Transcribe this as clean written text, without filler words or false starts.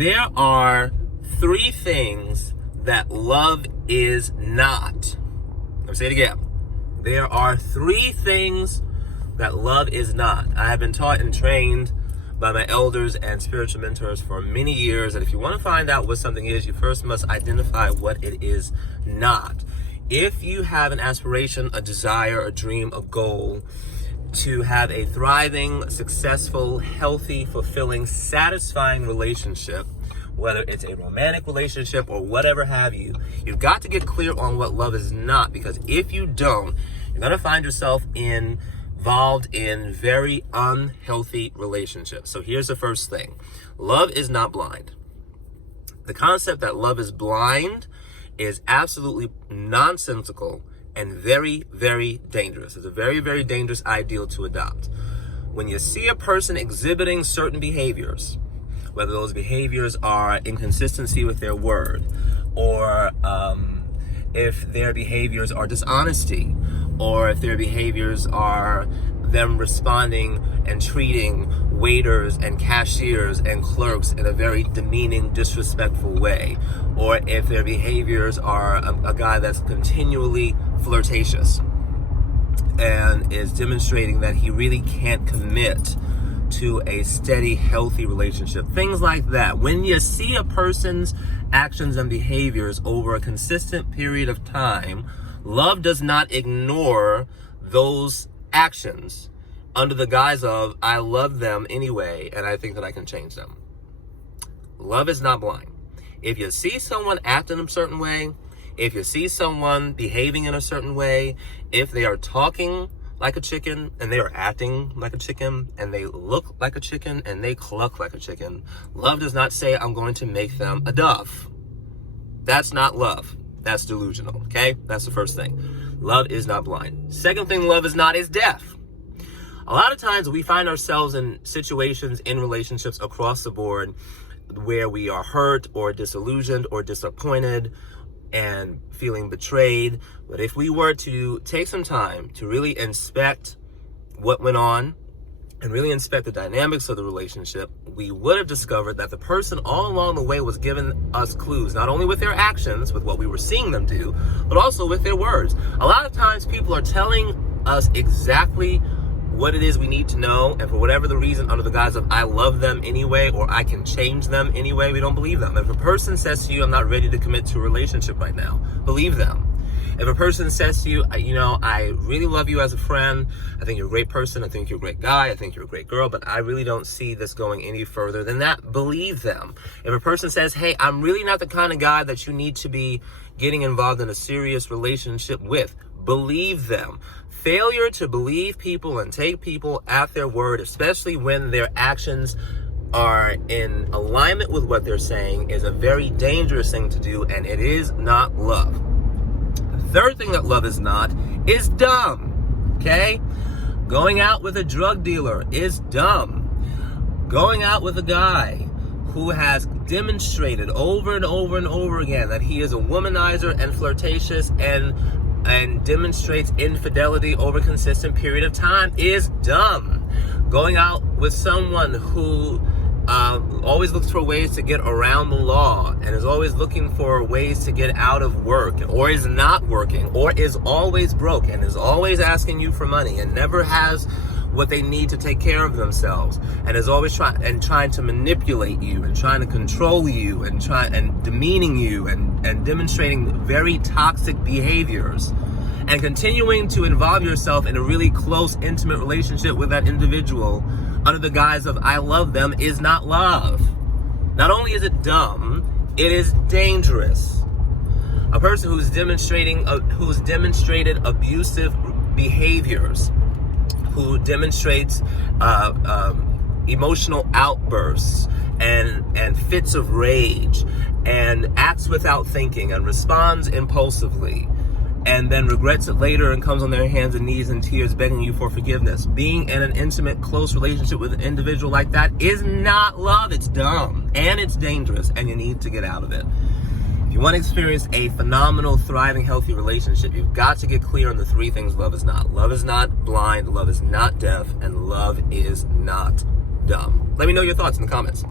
There are three things that love is not. Let me say it again. There are three things that love is not. I have been taught and trained by my elders and spiritual mentors for many years that if you want to find out what something is, you first must identify what it is not. If you have an aspiration, a desire, a dream, a goal to have a thriving, successful, healthy, fulfilling, satisfying relationship, whether it's a romantic relationship or whatever have you, you've got to get clear on what love is not, because if you don't, you're going to find yourself involved in very unhealthy relationships. So here's the first thing. Love is not blind. The concept that love is blind is absolutely nonsensical and very, very dangerous. It's a very, very dangerous ideal to adopt. When you see a person exhibiting certain behaviors, whether those behaviors are inconsistency with their word, or if their behaviors are dishonesty, or if their behaviors are them responding and treating waiters and cashiers and clerks in a very demeaning, disrespectful way, or if their behaviors are a guy that's continually flirtatious and is demonstrating that he really can't commit to a steady, healthy relationship. Things like that. When you see a person's actions and behaviors over a consistent period of time, love does not ignore those actions under the guise of, I love them anyway, and I think that I can change them. Love is not blind. If you see someone acting a certain way, if you see someone behaving in a certain way, if they are talking like a chicken and they are acting like a chicken and they look like a chicken and they cluck like a chicken, love does not say, I'm going to make them a dove. That's not love. That's delusional, okay? That's the first thing. Love is not blind. Second thing love is not is deaf. A lot of times we find ourselves in situations, in relationships across the board where we are hurt or disillusioned or disappointed and feeling betrayed. But if we were to take some time to really inspect what went on and really inspect the dynamics of the relationship, we would have discovered that the person all along the way was giving us clues, not only with their actions, with what we were seeing them do, but also with their words. A lot of times people are telling us exactly what it is we need to know, and for whatever the reason, under the guise of I love them anyway, or I can change them anyway, we don't believe them. If a person says to you, I'm not ready to commit to a relationship right now, believe them. If a person says to you, I really love you as a friend, I think you're a great person, I think you're a great guy, I think you're a great girl, but I really don't see this going any further than that, believe them. If a person says, hey, I'm really not the kind of guy that you need to be getting involved in a serious relationship with, believe them. Failure to believe people and take people at their word, especially when their actions are in alignment with what they're saying, is a very dangerous thing to do, and it is not love. The third thing that love is not is dumb, okay? Going out with a drug dealer is dumb. Going out with a guy who has demonstrated over and over and over again that he is a womanizer and flirtatious and demonstrates infidelity over a consistent period of time is dumb. Going out with someone who always looks for ways to get around the law and is always looking for ways to get out of work, or is not working, or is always broke and is always asking you for money and never has what they need to take care of themselves, and is always trying to manipulate you and trying to control you and demeaning you and demonstrating very toxic behaviors, and continuing to involve yourself in a really close, intimate relationship with that individual under the guise of I love them is not love. Not only is it dumb, it is dangerous. A person who's demonstrated abusive behaviors, who demonstrates emotional outbursts and fits of rage and acts without thinking and responds impulsively and then regrets it later and comes on their hands and knees and tears begging you for forgiveness. Being in an intimate, close relationship with an individual like that is not love. It's dumb and it's dangerous, and you need to get out of it. If you want to experience a phenomenal, thriving, healthy relationship, you've got to get clear on the three things love is not. Love is not blind, love is not deaf, and love is not dumb. Let me know your thoughts in the comments.